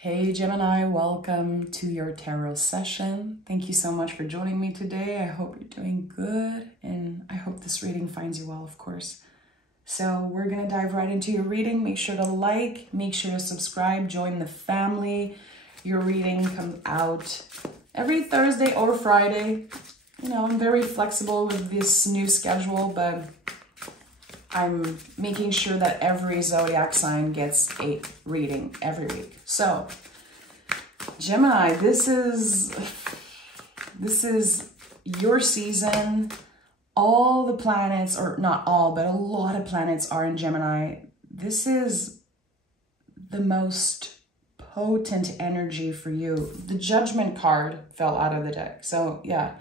Hey Gemini, welcome to your tarot session. Thank you so much for joining me today. I hope you're doing good and I hope this reading finds you well, of course. So we're going to dive right into your reading. Make sure to like, make sure to subscribe, join the family. Your reading comes out every Thursday or Friday. You know, I'm very flexible with this new schedule, but I'm making sure that every zodiac sign gets a reading every week. So, Gemini, this is your season. All the planets, or not all, but a lot of planets are in Gemini. This is the most potent energy for you. The Judgment card fell out of the deck. So, yeah,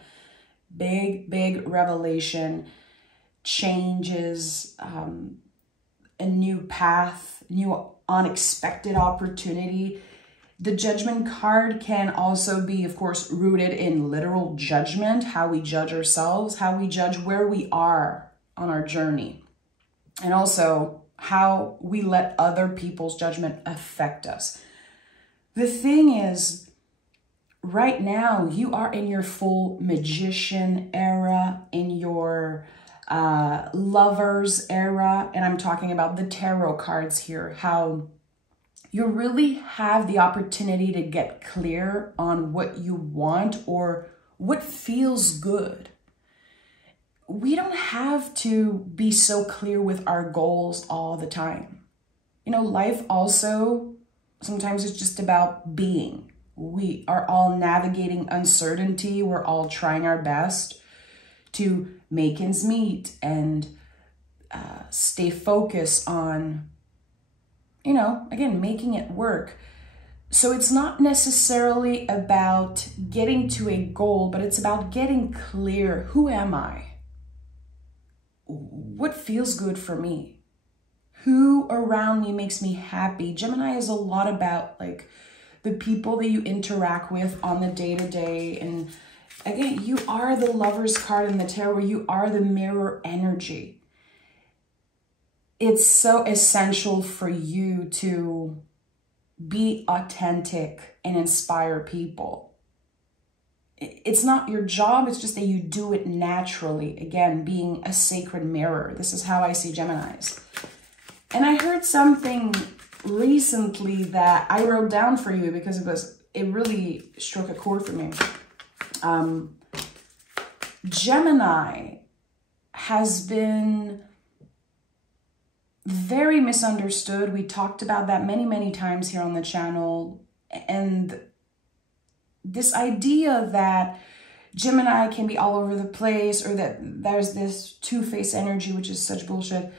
big revelation. Changes, a new path, new unexpected opportunity. The Judgment card can also be, of course, rooted in literal judgment, how we judge ourselves, how we judge where we are on our journey, and also how we let other people's judgment affect us. The thing is, right now, you are in your full Magician era, in your Lovers era, and I'm talking about the tarot cards here, how you really have the opportunity to get clear on what you want or what feels good. We don't have to be so clear with our goals all the time. You know, life also sometimes is just about being. We are all navigating uncertainty. We're all trying our best to make ends meet and stay focused on, you know, again, making it work. So it's not necessarily about getting to a goal, but it's about getting clear. Who am I? What feels good for me? Who around me makes me happy? Gemini is a lot about like the people that you interact with on the day-to-day. And again, you are the Lovers card in the tarot. You are the mirror energy. It's so essential for you to be authentic and inspire people. It's not your job. It's just that you do it naturally. Again, being a sacred mirror. This is how I see Geminis. And I heard something recently that I wrote down for you because it really struck a chord for me. Gemini has been very misunderstood. We talked about that many times here on the channel. And this idea that Gemini can be all over the place or that there's this two-faced energy, which is such bullshit,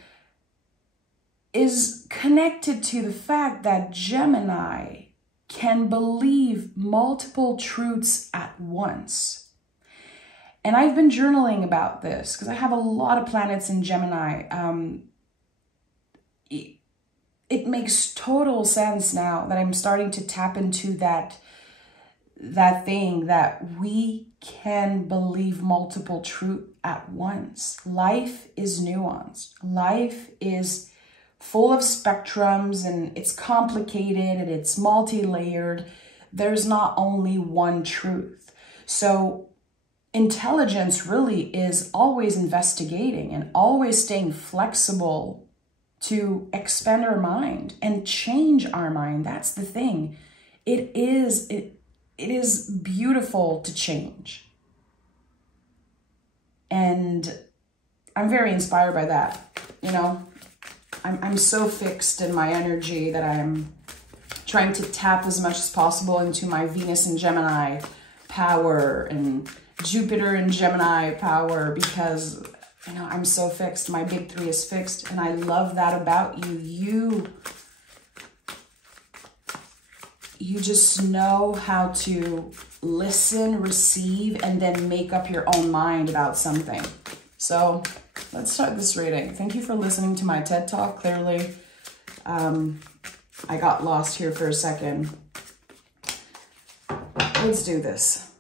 is connected to the fact that Gemini can believe multiple truths at once. And I've been journaling about this because I have a lot of planets in Gemini. It makes total sense now that I'm starting to tap into that thing that we can believe multiple truths at once. Life is nuanced. Life is full of spectrums and it's complicated and it's multi-layered. There's not only one truth. So intelligence really is always investigating and always staying flexible to expand our mind and change our mind. That's the thing. It is beautiful to change. And I'm very inspired by that, you know. I'm so fixed in my energy that I'm trying to tap as much as possible into my Venus and Gemini power and Jupiter and Gemini power because, you know, I'm so fixed. My big three is fixed. And I love that about you. You just know how to listen, receive, and then make up your own mind about something. So let's start this reading. Thank you for listening to my TED Talk. Clearly, I got lost here for a second. Let's do this.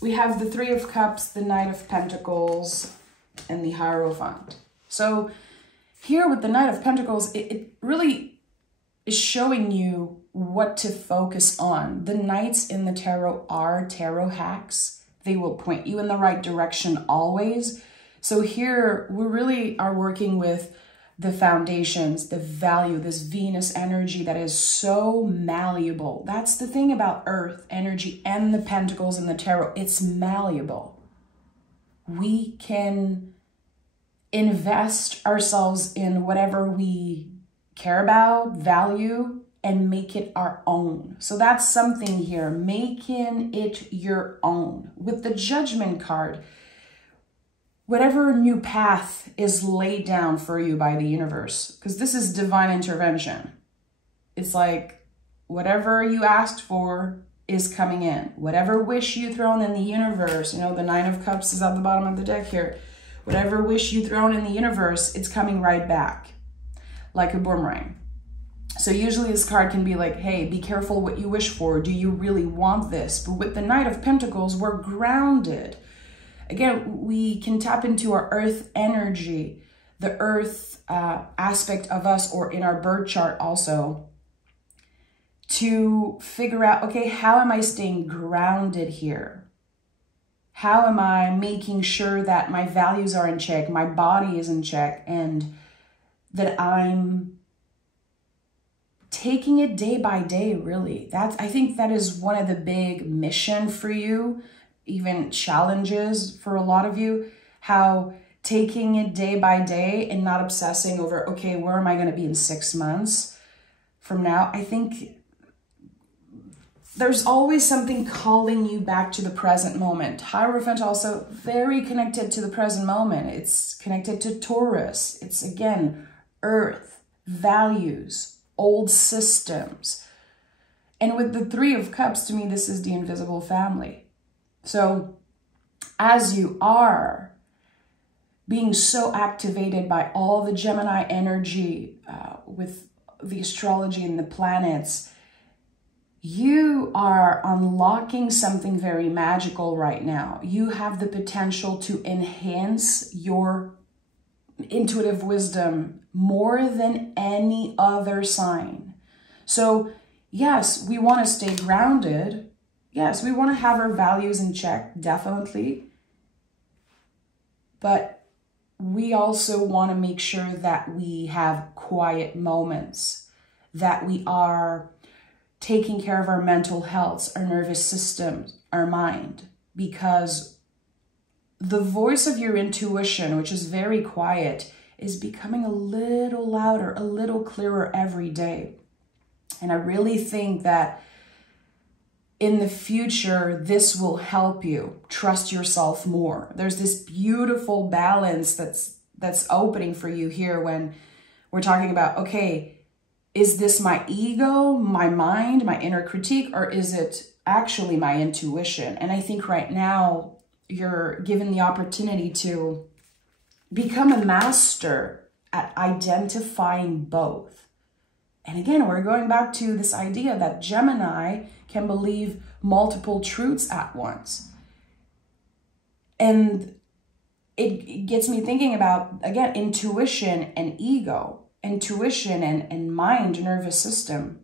We have the Three of Cups, the Knight of Pentacles, and the Hierophant. So here with the Knight of Pentacles, it really is showing you what to focus on. The knights in the tarot are tarot hacks. They will point you in the right direction always. So here we really are working with the foundations, the value, this Venus energy that is so malleable. That's the thing about Earth energy and the Pentacles in the tarot. It's malleable. We can invest ourselves in whatever we care about, value, and make it our own. So that's something here, making it your own. With the Judgment card, whatever new path is laid down for you by the universe, because this is divine intervention. It's like whatever you asked for is coming in. Whatever wish you thrown in the universe, you know, the Nine of Cups is at the bottom of the deck here. Whatever wish you thrown in the universe, it's coming right back like a boomerang. So usually this card can be like, hey, be careful what you wish for. Do you really want this? But with the Knight of Pentacles, we're grounded. Again, we can tap into our earth energy, the earth aspect of us, or in our birth chart also, to figure out, okay, how am I staying grounded here? How am I making sure that my values are in check, my body is in check, and that I'm taking it day by day, really. I think that is one of the big mission for you, even challenges for a lot of you, how taking it day by day and not obsessing over, okay, where am I going to be in 6 months from now? I think there's always something calling you back to the present moment. Hierophant also very connected to the present moment. It's connected to Taurus. It's, again, earth, values, old systems. And with the Three of Cups, to me, this is the invisible family. So as you are being so activated by all the Gemini energy with the astrology and the planets, you are unlocking something very magical right now. You have the potential to enhance your intuitive wisdom more than any other sign. So yes, we want to stay grounded. Yes, we want to have our values in check, definitely. But we also want to make sure that we have quiet moments, that we are taking care of our mental health, our nervous system, our mind, because the voice of your intuition, which is very quiet, is becoming a little louder, a little clearer every day. And I really think that in the future, this will help you trust yourself more. There's this beautiful balance that's opening for you here when we're talking about, okay, is this my ego, my mind, my inner critique, or is it actually my intuition? And I think right now, you're given the opportunity to become a master at identifying both. And again, we're going back to this idea that Gemini can believe multiple truths at once. And it gets me thinking about, again, intuition and ego, intuition and mind, nervous system,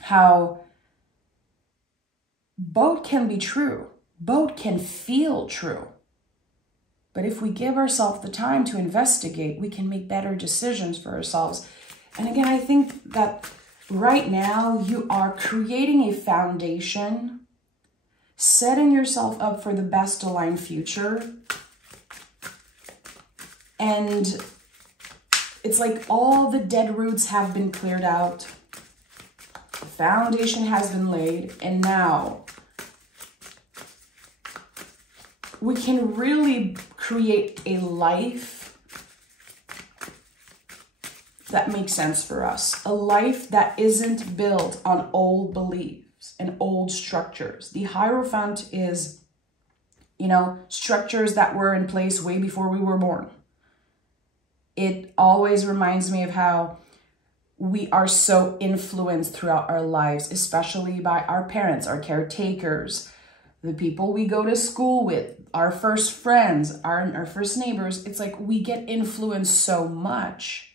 how both can be true. Both can feel true. But if we give ourselves the time to investigate, we can make better decisions for ourselves. And again, I think that right now you are creating a foundation, setting yourself up for the best aligned future. And it's like all the dead roots have been cleared out. The foundation has been laid. And now we can really create a life that makes sense for us. A life that isn't built on old beliefs and old structures. The Hierophant is, you know, structures that were in place way before we were born. It always reminds me of how we are so influenced throughout our lives, especially by our parents, our caretakers, the people we go to school with, our first friends, our first neighbors. It's like we get influenced so much.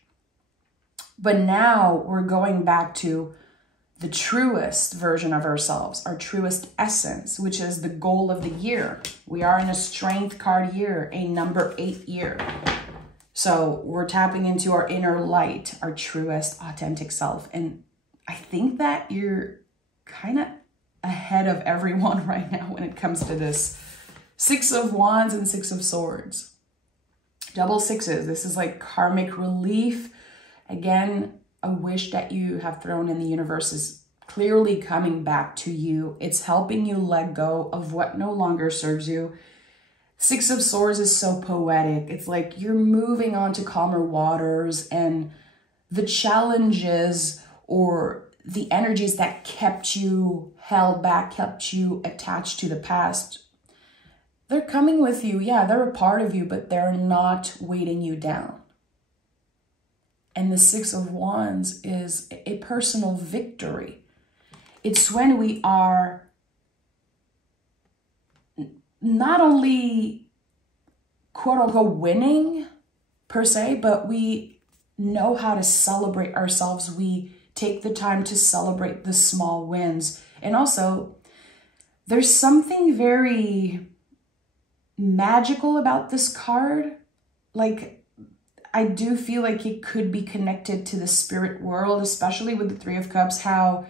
But now we're going back to the truest version of ourselves, our truest essence, which is the goal of the year. We are in a strength card year, a number 8 year. So we're tapping into our inner light, our truest, authentic self. And I think that you're kind of ahead of everyone right now when it comes to this 6 of Wands and 6 of Swords. Double sixes. This is like karmic relief. Again, a wish that you have thrown in the universe is clearly coming back to you. It's helping you let go of what no longer serves you. 6 of Swords is so poetic. It's like you're moving on to calmer waters, and the challenges or the energies that kept you held back, kept you attached to the past, they're coming with you. Yeah, they're a part of you, but they're not weighting you down. And the 6 of Wands is a personal victory. It's when we are not only quote unquote winning per se, but we know how to celebrate ourselves. We take the time to celebrate the small wins. And also, there's something very magical about this card. Like, I do feel like it could be connected to the spirit world, especially with the 3 of Cups, how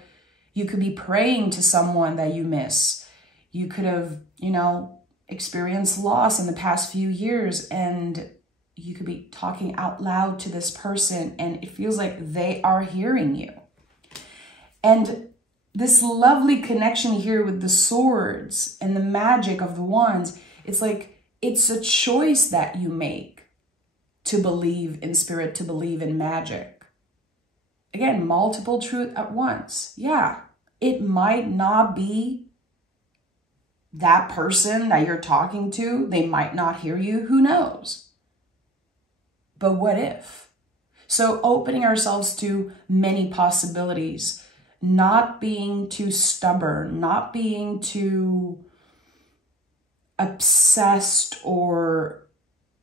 you could be praying to someone that you miss. You could have, you know, experienced loss in the past few years, and you could be talking out loud to this person, and it feels like they are hearing you. And this lovely connection here with the swords and the magic of the wands, it's like it's a choice that you make to believe in spirit, to believe in magic. Again, multiple truth at once. Yeah, it might not be that person that you're talking to. They might not hear you. Who knows? But what if? So opening ourselves to many possibilities, not being too stubborn, not being too obsessed or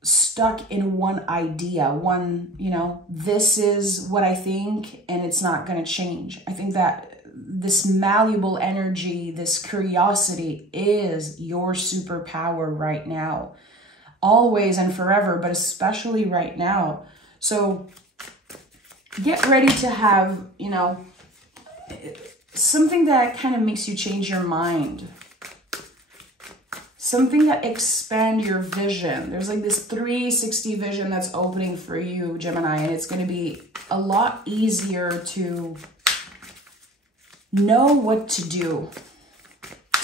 stuck in one idea, one, you know, this is what I think and it's not going to change. I think that this malleable energy, this curiosity is your superpower right now, always and forever, but especially right now. So get ready to have, you know, something that kind of makes you change your mind. Something that expand your vision. There's like this 360 vision that's opening for you, Gemini, and it's going to be a lot easier to know what to do.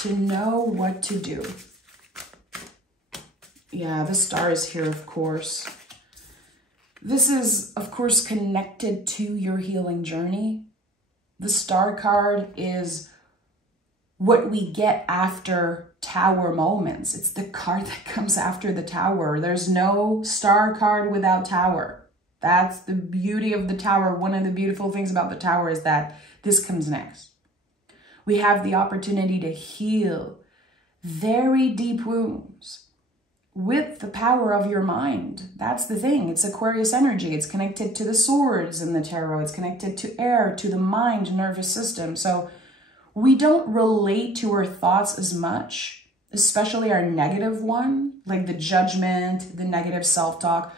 To know what to do. Yeah, the star is here, of course. This is, of course, connected to your healing journey. The star card is what we get after tower moments. It's the card that comes after the tower. There's no star card without tower. That's the beauty of the tower. One of the beautiful things about the tower is that this comes next. We have the opportunity to heal very deep wounds with the power of your mind. That's the thing. It's Aquarius energy. It's connected to the swords in the tarot. It's connected to air, to the mind, nervous system. So we don't relate to our thoughts as much, especially our negative one, like the judgment, the negative self-talk.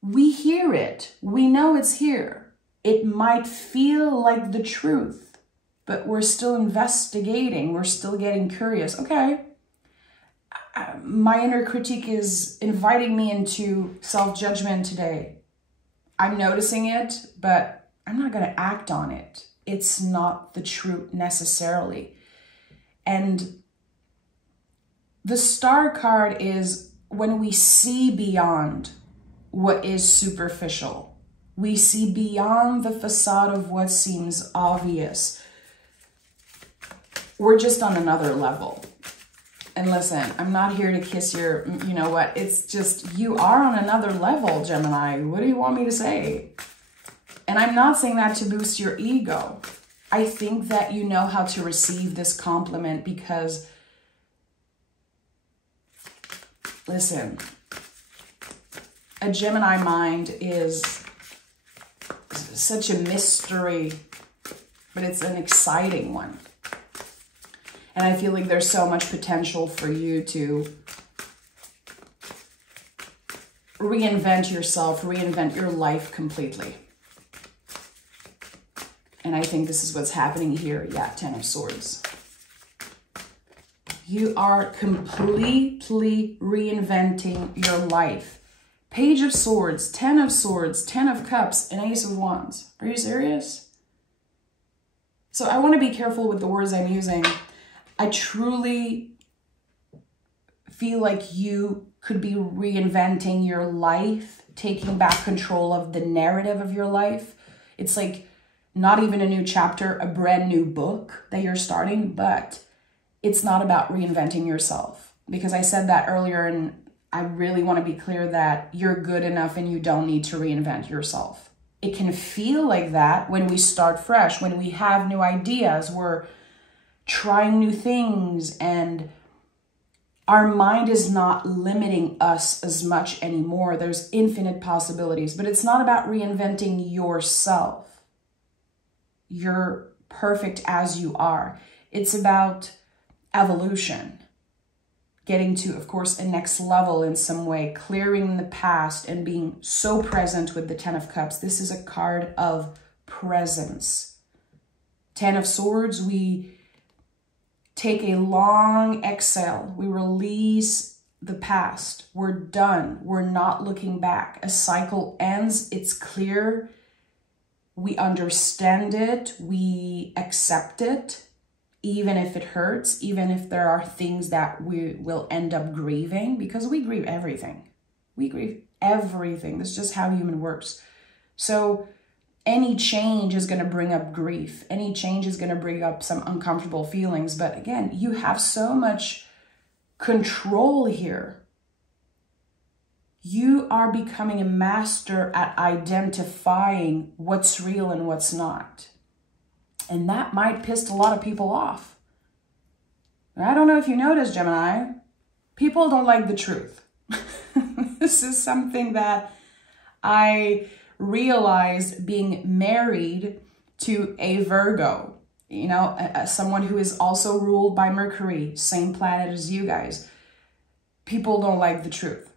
We hear it. We know it's here. It might feel like the truth, but we're still investigating. We're still getting curious. Okay, my inner critique is inviting me into self-judgment today. I'm noticing it, but I'm not going to act on it. It's not the truth necessarily. And the star card is when we see beyond what is superficial. We see beyond the facade of what seems obvious. We're just on another level. And listen, I'm not here to kiss your, you know what, it's just, you are on another level, Gemini. What do you want me to say? And I'm not saying that to boost your ego. I think that you know how to receive this compliment because, listen, a Gemini mind is such a mystery. but it's an exciting one. And I feel like there's so much potential for you to reinvent yourself, reinvent your life completely. And I think this is what's happening here. Yeah, Ten of Swords. You are completely reinventing your life. Page of Swords, Ten of Swords, Ten of Cups, and Ace of Wands. Are you serious? So I want to be careful with the words I'm using. I truly feel like you could be reinventing your life, taking back control of the narrative of your life. It's like not even a new chapter, a brand new book that you're starting, but it's not about reinventing yourself. Because I said that earlier, and I really want to be clear that you're good enough and you don't need to reinvent yourself. It can feel like that when we start fresh, when we have new ideas, we're trying new things, and our mind is not limiting us as much anymore. There's infinite possibilities, but it's not about reinventing yourself. You're perfect as you are. It's about evolution, getting to, of course, a next level in some way, clearing the past and being so present with the Ten of Cups. This is a card of presence. Ten of Swords, we take a long exhale. We release the past. We're done. We're not looking back. A cycle ends. It's clear. We understand it. We accept it, even if it hurts, even if there are things that we will end up grieving, because we grieve everything. We grieve everything. That's just how human works. So any change is going to bring up grief. Any change is going to bring up some uncomfortable feelings. But again, you have so much control here. You are becoming a master at identifying what's real and what's not. And that might piss a lot of people off. And I don't know if you noticed, Gemini, people don't like the truth. This is something that I realized being married to a Virgo, you know, someone who is also ruled by Mercury, same planet as you guys. People don't like the truth.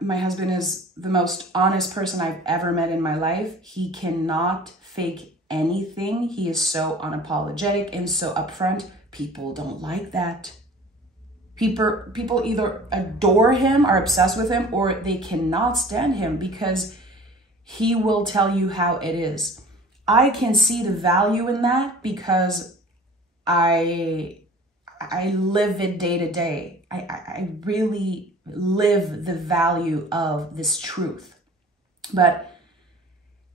My husband is the most honest person I've ever met in my life. He cannot fake anything. He is so unapologetic and so upfront. People don't like that. People either adore him, are obsessed with him, or they cannot stand him because he will tell you how it is. I can see the value in that because I live it day to day. I really live the value of this truth. But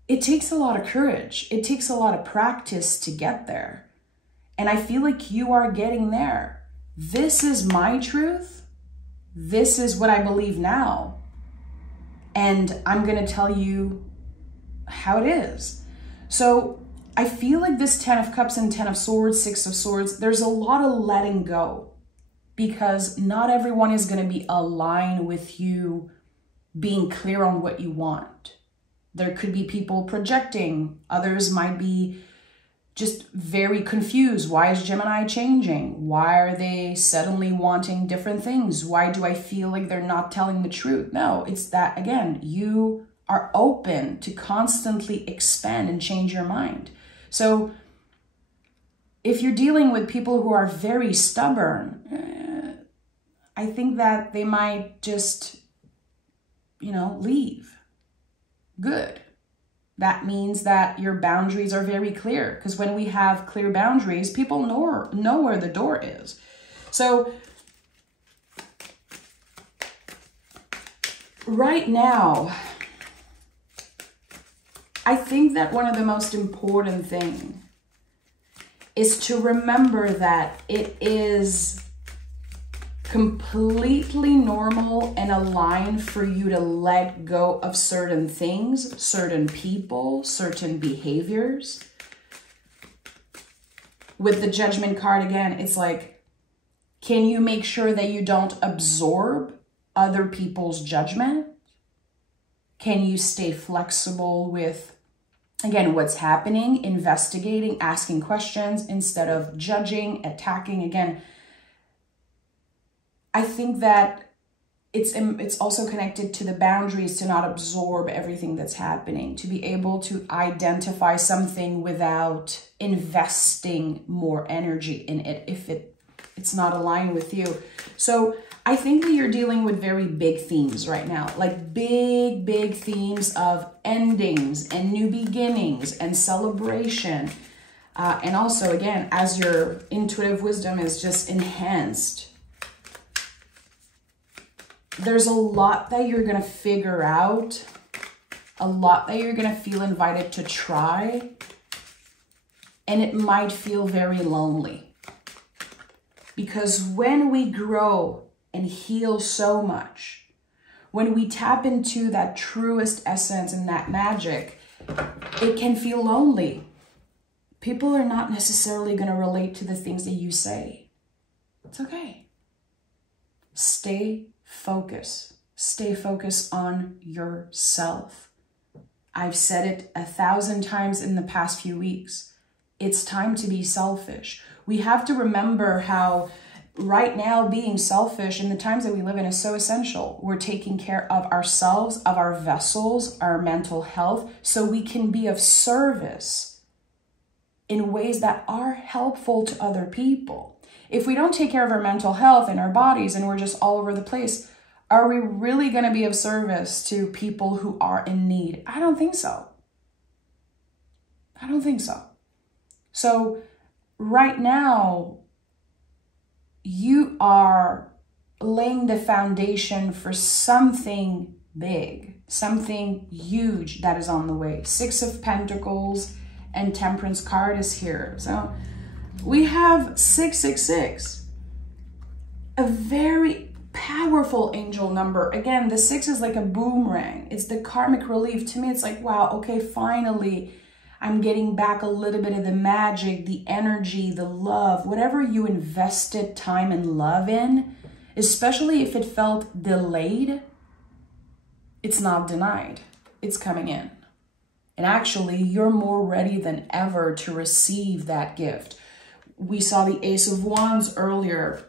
it takes a lot of courage. It takes a lot of practice to get there. And I feel like you are getting there. This is my truth. This is what I believe now. And I'm going to tell you how it is. So I feel like this Ten of Cups and Ten of Swords, Six of Swords, there's a lot of letting go. Because not everyone is going to be aligned with you being clear on what you want. There could be people projecting. Others might be just very confused. Why is Gemini changing? Why are they suddenly wanting different things? Why do I feel like they're not telling the truth? No, it's that, again, you are open to constantly expand and change your mind. So if you're dealing with people who are very stubborn, I think that they might just, leave. Good. That means that your boundaries are very clear. Because when we have clear boundaries, people know where the door is. So right now, I think that one of the most important things is to remember that it is completely normal and aligned for you to let go of certain things, certain people, certain behaviors. With the Judgment card, again, it's like, can you make sure that you don't absorb other people's judgment? Can you stay flexible with again, what's happening, investigating, asking questions instead of judging, attacking. Again, I think that it's also connected to the boundaries to not absorb everything that's happening, to be able to identify something without investing more energy in it if it's not aligned with you. So I think that you're dealing with very big themes right now, like big themes of endings and new beginnings and celebration. And also, again, as your intuitive wisdom is just enhanced, there's a lot that you're going to figure out, a lot that you're going to feel invited to try, and it might feel very lonely. Because when we grow and heal so much, when we tap into that truest essence and that magic, it can feel lonely. People are not necessarily going to relate to the things that you say. It's okay. Stay focused. Stay focused on yourself. I've said it 1,000 times in the past few weeks. It's time to be selfish. We have to remember how right now being selfish in the times that we live in is so essential. We're taking care of ourselves, of our vessels, our mental health, so we can be of service in ways that are helpful to other people. If we don't take care of our mental health and our bodies and we're just all over the place, are we really going to be of service to people who are in need? I don't think so. I don't think so. So right now, you are laying the foundation for something big, something huge that is on the way. 6 of Pentacles and Temperance card is here. So we have 666, a very powerful angel number. Again, the 6 is like a boomerang. It's the karmic relief. To me, it's like, wow, okay, finally, I'm getting back a little bit of the magic, the energy, the love, whatever you invested time and love in, especially if it felt delayed, it's not denied. It's coming in. And actually, you're more ready than ever to receive that gift. We saw the Ace of Wands earlier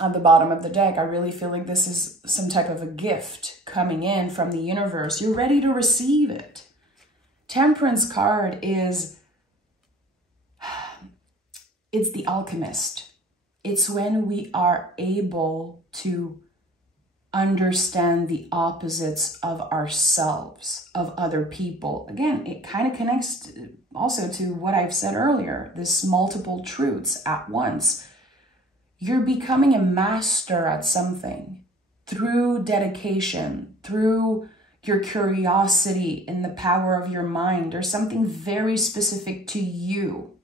at the bottom of the deck. I really feel like this is some type of a gift coming in from the universe. You're ready to receive it. Temperance card is, it's the alchemist. It's when we are able to understand the opposites of ourselves, of other people. Again, it kind of connects also to what I've said earlier, this multiple truths at once. You're becoming a master at something through dedication, through your curiosity and the power of your mind, or something very specific to you.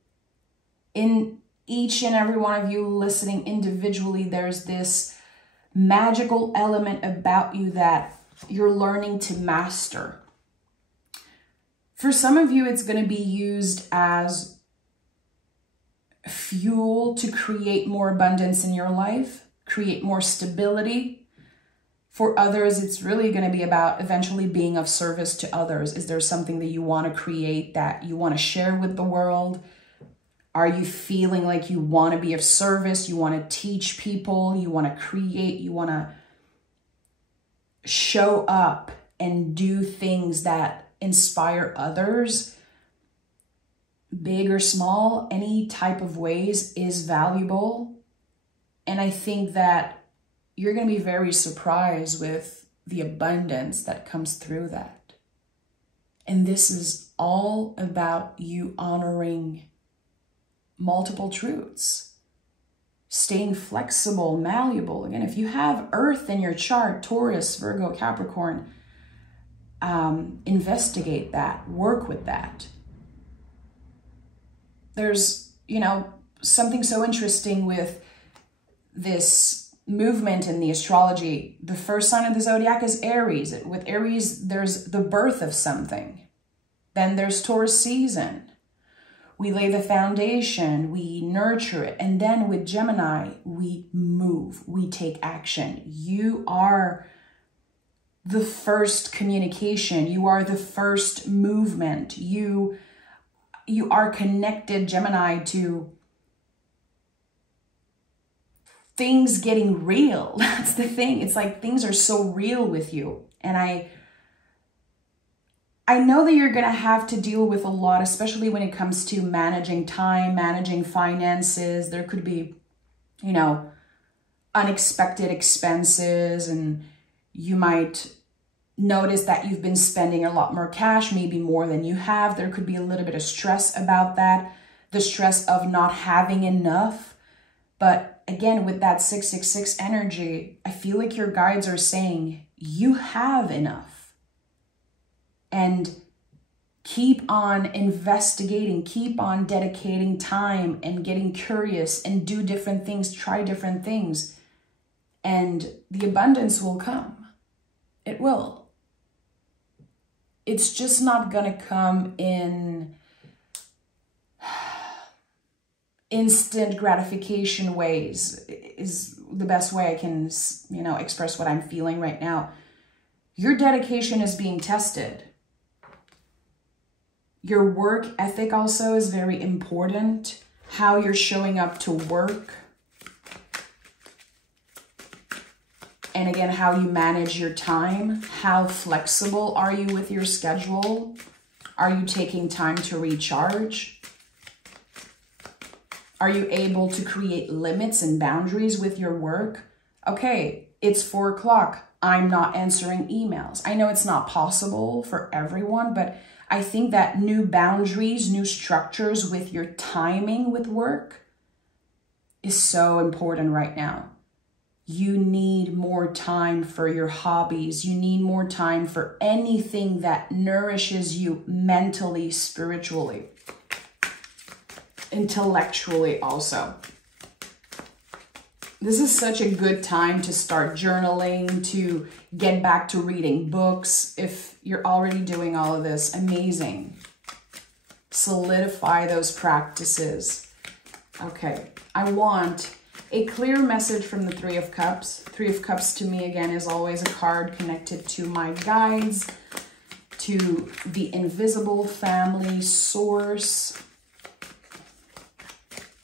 In each and every one of you listening individually, there's this magical element about you that you're learning to master. For some of you, it's going to be used as fuel to create more abundance in your life, create more stability. For others, it's really going to be about eventually being of service to others. Is there something that you want to create that you want to share with the world? Are you feeling like you want to be of service? You want to teach people? You want to create? You want to show up and do things that inspire others? Big or small, any type of ways is valuable. And I think that you're going to be very surprised with the abundance that comes through that. And this is all about you honoring multiple truths, staying flexible, malleable. Again, if you have Earth in your chart, Taurus, Virgo, Capricorn, investigate that, work with that. There's, something so interesting with this movement in the astrology. The first sign of the zodiac is Aries. With Aries, there's the birth of something. Then there's Taurus season. We lay the foundation, we nurture it. And then with Gemini, we move, we take action. You are the first communication. You are the first movement. You are connected, Gemini, to things getting real. That's the thing. It's like things are so real with you. And I know that you're going to have to deal with a lot, especially when it comes to managing time, managing finances. There could be, you know, unexpected expenses, and you might notice that you've been spending a lot more cash, maybe more than you have. There could be a little bit of stress about that, the stress of not having enough. But again, with that 666 energy, I feel like your guides are saying you have enough. And keep on investigating, keep on dedicating time and getting curious and do different things, try different things. And the abundance will come. It will. It's just not going to come in instant gratification ways, is the best way I can, you know, express what I'm feeling right now. Your dedication is being tested. Your work ethic also is very important. How you're showing up to work. And again, how you manage your time. How flexible are you with your schedule? Are you taking time to recharge? Are you able to create limits and boundaries with your work? Okay, it's 4 o'clock. I'm not answering emails. I know it's not possible for everyone, but I think that new boundaries, new structures with your timing with work is so important right now. You need more time for your hobbies. You need more time for anything that nourishes you mentally, spiritually, intellectually also. This is such a good time to start journaling, to get back to reading books. If you're already doing all of this, amazing. Solidify those practices. Okay, I want a clear message from the Three of Cups. Three of Cups to me, again, is always a card connected to my guides, to the invisible family source.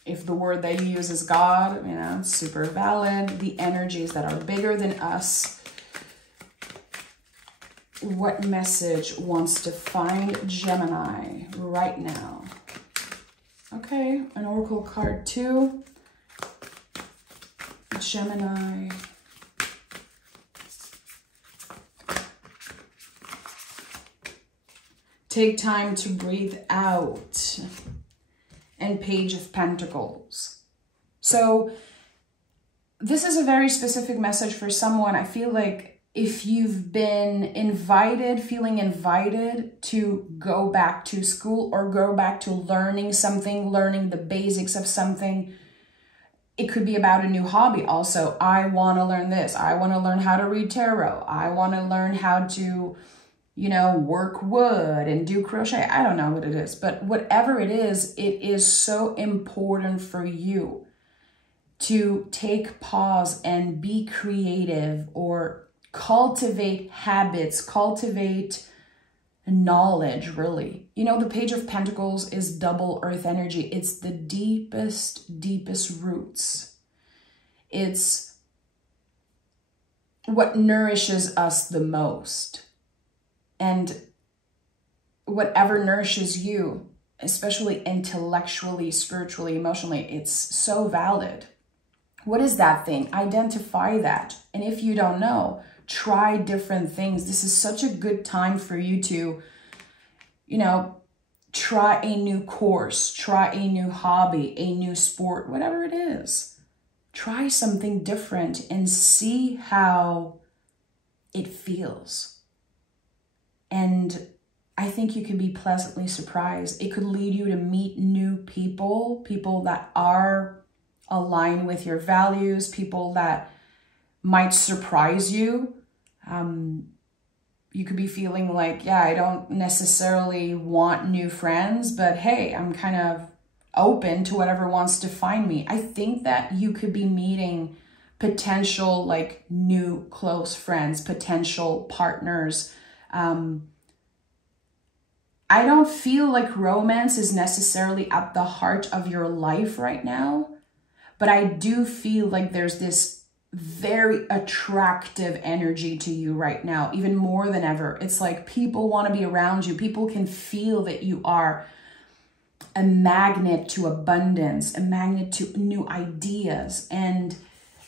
If the word that you use is God, you know, it's super valid. The energies that are bigger than us. What message wants to find Gemini right now? Okay, an oracle card too. Gemini. Take time to breathe out. And Page of Pentacles. So this is a very specific message for someone. I feel like if you've been invited, feeling invited to go back to school or go back to learning something, learning the basics of something, it could be about a new hobby also. I want to learn this. I want to learn how to read tarot. I want to learn how to, you know, work wood and do crochet. I don't know what it is, but whatever it is so important for you to take pause and be creative or cultivate habits, cultivate knowledge, really. You know, the Page of Pentacles is double earth energy. It's the deepest, deepest roots. It's what nourishes us the most. And whatever nourishes you, especially intellectually, spiritually, emotionally, it's so valid. What is that thing? Identify that. And if you don't know, try different things. This is such a good time for you to, you know, try a new course, try a new hobby, a new sport, whatever it is. Try something different and see how it feels. And I think you can be pleasantly surprised. It could lead you to meet new people, people that are aligned with your values, people that might surprise you. You could be feeling like, yeah, I don't necessarily want new friends, but hey, I'm kind of open to whatever wants to find me. I think that you could be meeting potential like new close friends, potential partners. I don't feel like romance is necessarily at the heart of your life right now, but I do feel like there's this very attractive energy to you right now, even more than ever. It's like people want to be around you. People can feel that you are a magnet to abundance, a magnet to new ideas. And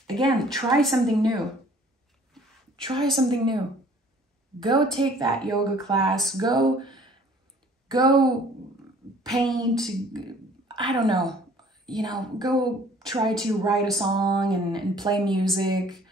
again, try something new. Try something new. Go take that yoga class. Go paint. I don't know. You know, go try to write a song and play music.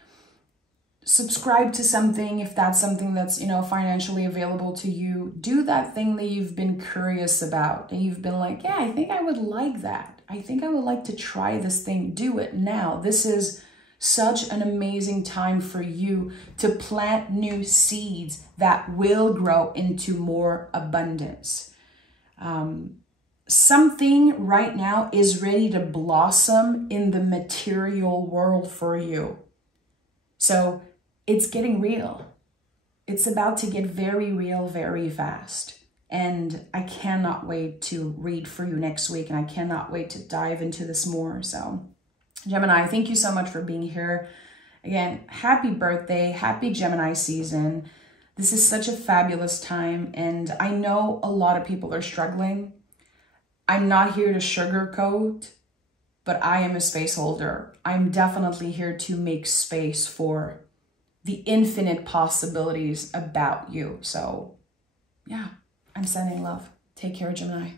Subscribe to something if that's something that's, you know, financially available to you. Do that thing that you've been curious about and you've been like, yeah, I think I would like that. I think I would like to try this thing. Do it now. This is such an amazing time for you to plant new seeds that will grow into more abundance. Something right now is ready to blossom in the material world for you. So it's getting real. It's about to get very real, very fast. And I cannot wait to read for you next week. And I cannot wait to dive into this more. So Gemini, thank you so much for being here. Again, happy birthday, happy Gemini season. This is such a fabulous time. And I know a lot of people are struggling. I'm not here to sugarcoat, but I am a space holder. I'm definitely here to make space for the infinite possibilities about you. So yeah, I'm sending love. Take care, Gemini.